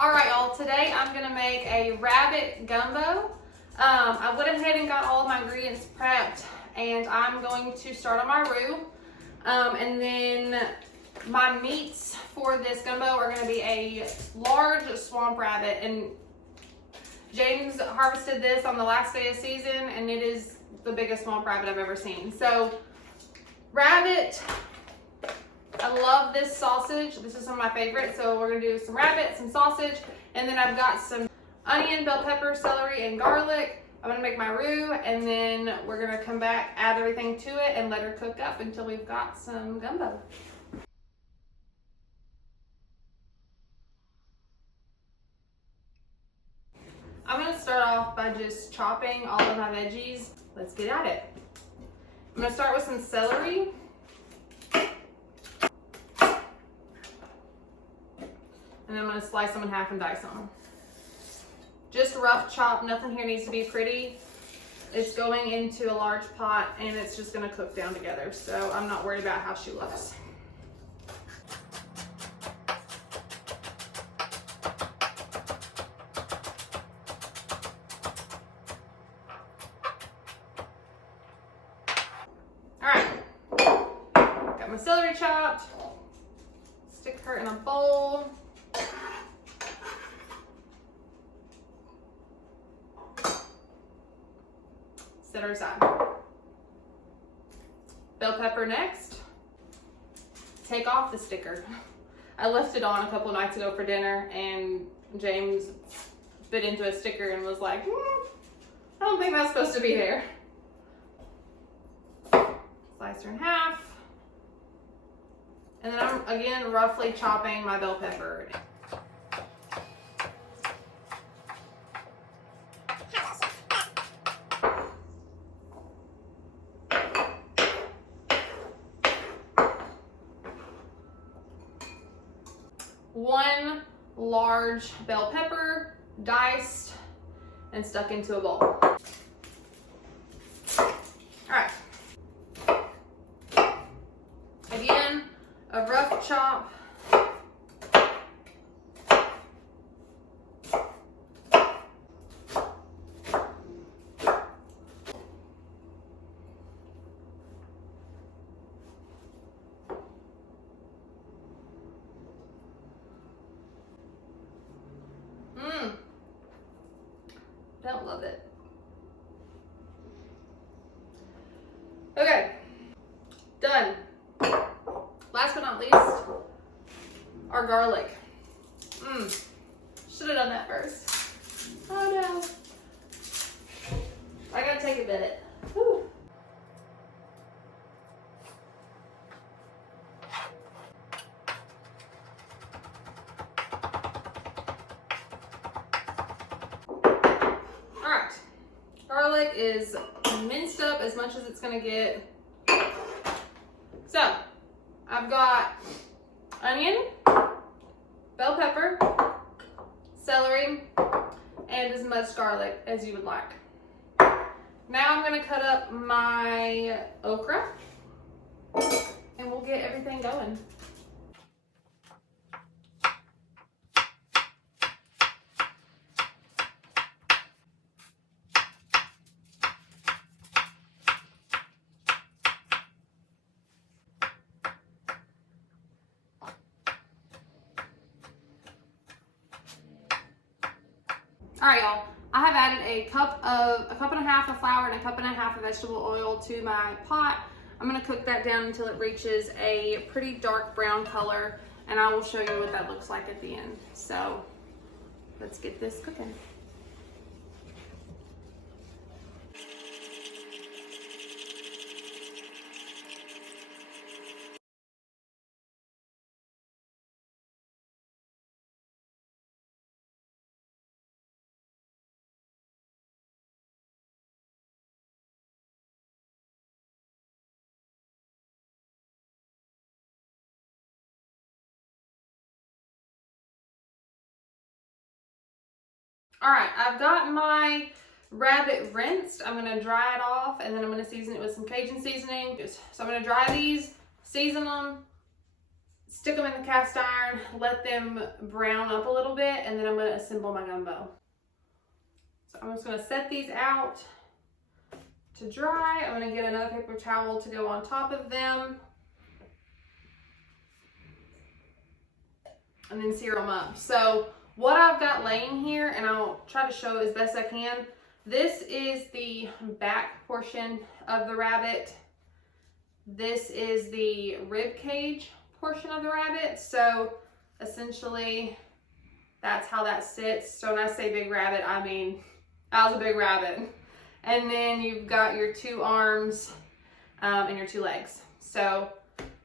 All right, y'all, today I'm gonna make a rabbit gumbo. I went ahead and got all of my ingredients prepped, and I'm going to start on my roux. And then my meats for this gumbo are gonna be a large swamp rabbit, and James harvested this on the last day of season, and it is the biggest swamp rabbit I've ever seen. So, rabbit, I love this sausage. This is some of my favorites. So we're gonna do some rabbit, some sausage, and then I've got some onion, bell pepper, celery, and garlic. I'm gonna make my roux, and then we're gonna come back, add everything to it, and let her cook up until we've got some gumbo. I'm gonna start off by just chopping all of my veggies. Let's get at it. I'm gonna start with some celery. And I'm going to slice them in half and dice them. Just rough chop, nothing here needs to be pretty. It's going into a large pot and it's just going to cook down together. So I'm not worried about how she looks. All right, got my celery chopped. Stick her in a bowl. Set her aside. Bell pepper next. Take off the sticker. I left it on a couple nights ago for dinner, and James bit into a sticker and was like, I don't think that's supposed to be there. Slice her in half. And then I'm, again, roughly chopping my bell pepper. One large bell pepper, diced and stuck into a bowl. All right. Again, a rough chop. Don't love it. Okay, done. Last but not least, our garlic. Should have done that first. Oh no. I gotta take a minute. Whew. Garlic is minced up as much as it's gonna get. So, I've got onion, bell pepper, celery, and as much garlic as you would like. Now I'm gonna cut up my okra, and we'll get everything going. All right, y'all, I have added a cup and a half of flour and a cup and a half of vegetable oil to my pot. I'm gonna cook that down until it reaches a pretty dark brown color, and I will show you what that looks like at the end. So let's get this cooking. All right, I've got my rabbit rinsed. I'm gonna dry it off, and then I'm gonna season it with some Cajun seasoning. So I'm gonna dry these, season them, stick them in the cast iron, let them brown up a little bit, and then I'm going to assemble my gumbo. So I'm just going to set these out to dry. I'm going to get another paper towel to go on top of them, and then sear them up. So what I've got laying here, and I'll try to show as best I can, this is the back portion of the rabbit. This is the rib cage portion of the rabbit. So essentially that's how that sits. So when I say big rabbit, I mean that was a big rabbit. And then you've got your 2 arms and your 2 legs. So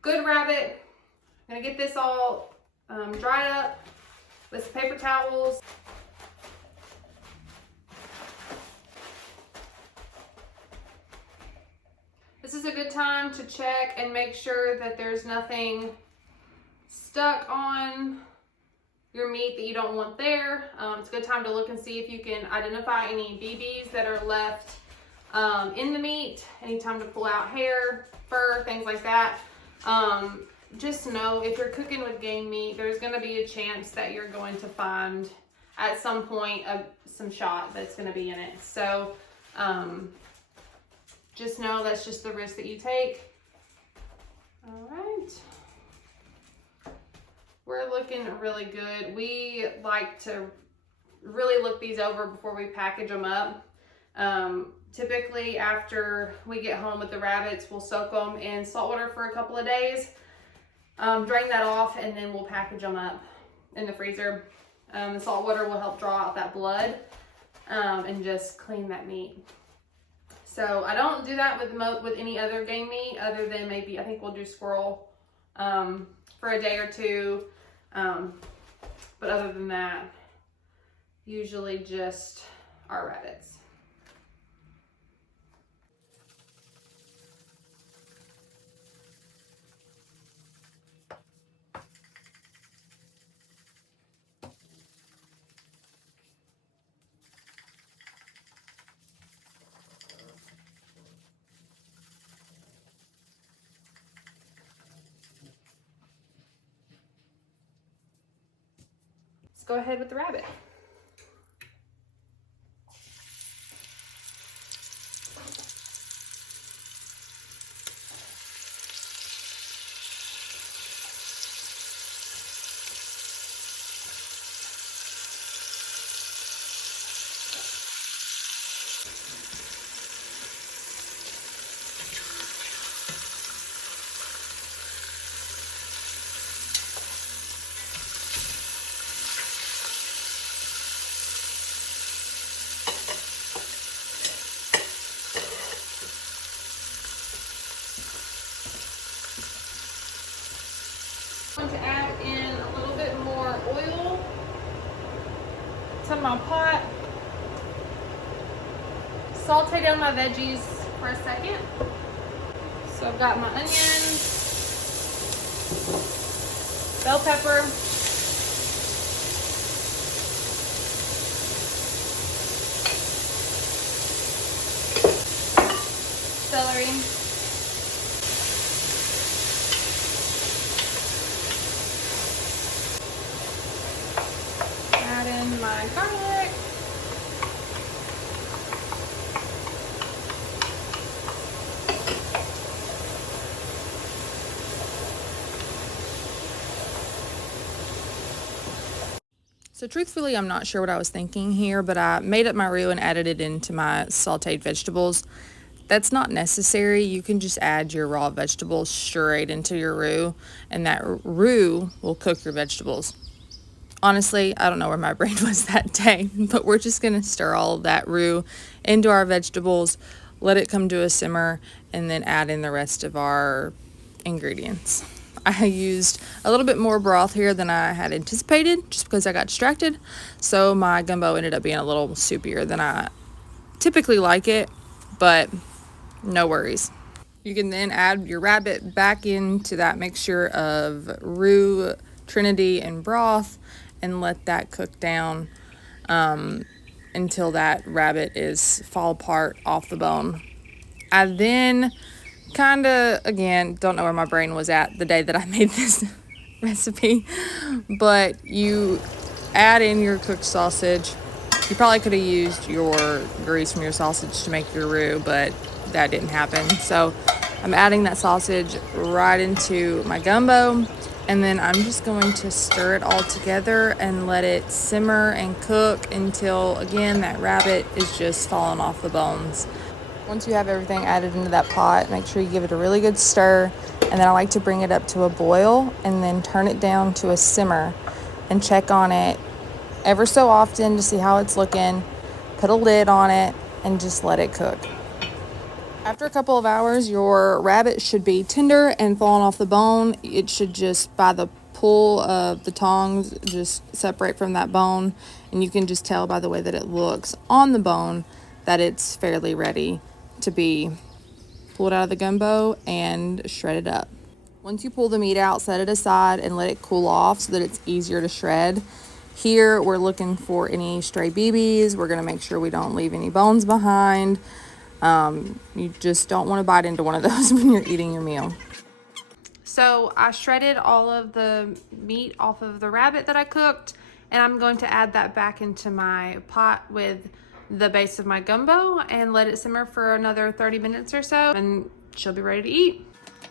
good rabbit. I'm gonna get this all dried up with some paper towels. This is a good time to check and make sure that there's nothing stuck on your meat that you don't want there. It's a good time to look and see if you can identify any BBs that are left in the meat. Any time to pull out hair, fur, things like that. Just know if you're cooking with game meat, there's going to be a chance that you're going to find at some point some shot that's going to be in it. So just know that's just the risk that you take. All right. We're looking really good. We like to really look these over before we package them up. Typically after we get home with the rabbits, we'll soak them in salt water for a couple of days, drain that off, and then we'll package them up in the freezer. The salt water will help draw out that blood and just clean that meat. So I don't do that with any other game meat other than maybe, I think we'll do squirrel for a day or 2. But other than that, usually just our rabbits. Let's go ahead with the rabbit. I'm going to add in a little bit more oil to my pot. Saute down my veggies for a second. So I've got my onions, bell pepper, celery, add in my garlic, so truthfully, I'm not sure what I was thinking here, but I made up my roux and added it into my sauteed vegetables. That's not necessary. You can just add your raw vegetables straight into your roux, and that roux will cook your vegetables. Honestly, I don't know where my brain was that day, but we're just going to stir all of that roux into our vegetables, let it come to a simmer, and then add in the rest of our ingredients. I used a little bit more broth here than I had anticipated just because I got distracted. So my gumbo ended up being a little soupier than I typically like it, but no worries. You can then add your rabbit back into that mixture of roux, trinity, and broth and let that cook down until that rabbit is fall apart off the bone. I then kind of, again, don't know where my brain was at the day that I made this recipe, but you add in your cooked sausage. You probably could have used your grease from your sausage to make your roux, but that didn't happen. So I'm adding that sausage right into my gumbo, and then I'm just going to stir it all together and let it simmer and cook until, again, that rabbit is just falling off the bones. Once you have everything added into that pot, make sure you give it a really good stir, and then I like to bring it up to a boil and then turn it down to a simmer and check on it ever so often to see how it's looking. Put a lid on it and just let it cook. After a couple of hours, your rabbit should be tender and falling off the bone. It should just, by the pull of the tongs, just separate from that bone, and you can just tell by the way that it looks on the bone that it's fairly ready to be pulled out of the gumbo and shredded up. Once you pull the meat out, set it aside and let it cool off so that it's easier to shred. Here, we're looking for any stray BBs. We're going to make sure we don't leave any bones behind. You just don't want to bite into one of those when you're eating your meal. So I shredded all of the meat off of the rabbit that I cooked, and I'm going to add that back into my pot with the base of my gumbo and let it simmer for another 30 minutes or so, and she'll be ready to eat.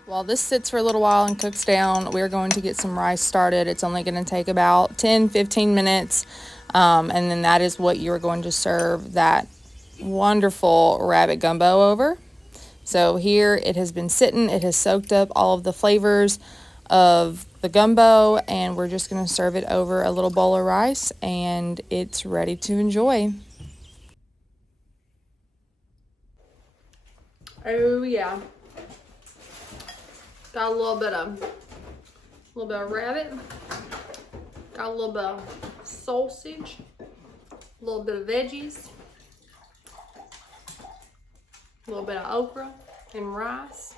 While this sits for a little while and cooks down, we're going to get some rice started. It's only going to take about 10-15 minutes, and then that is what you're going to serve that wonderful rabbit gumbo over. So here it has been sitting, it has soaked up all of the flavors of the gumbo, and we're just going to serve it over a little bowl of rice, and it's ready to enjoy. Oh yeah, got a little bit of rabbit, got a little bit of sausage, a little bit of veggies, a little bit of okra and rice.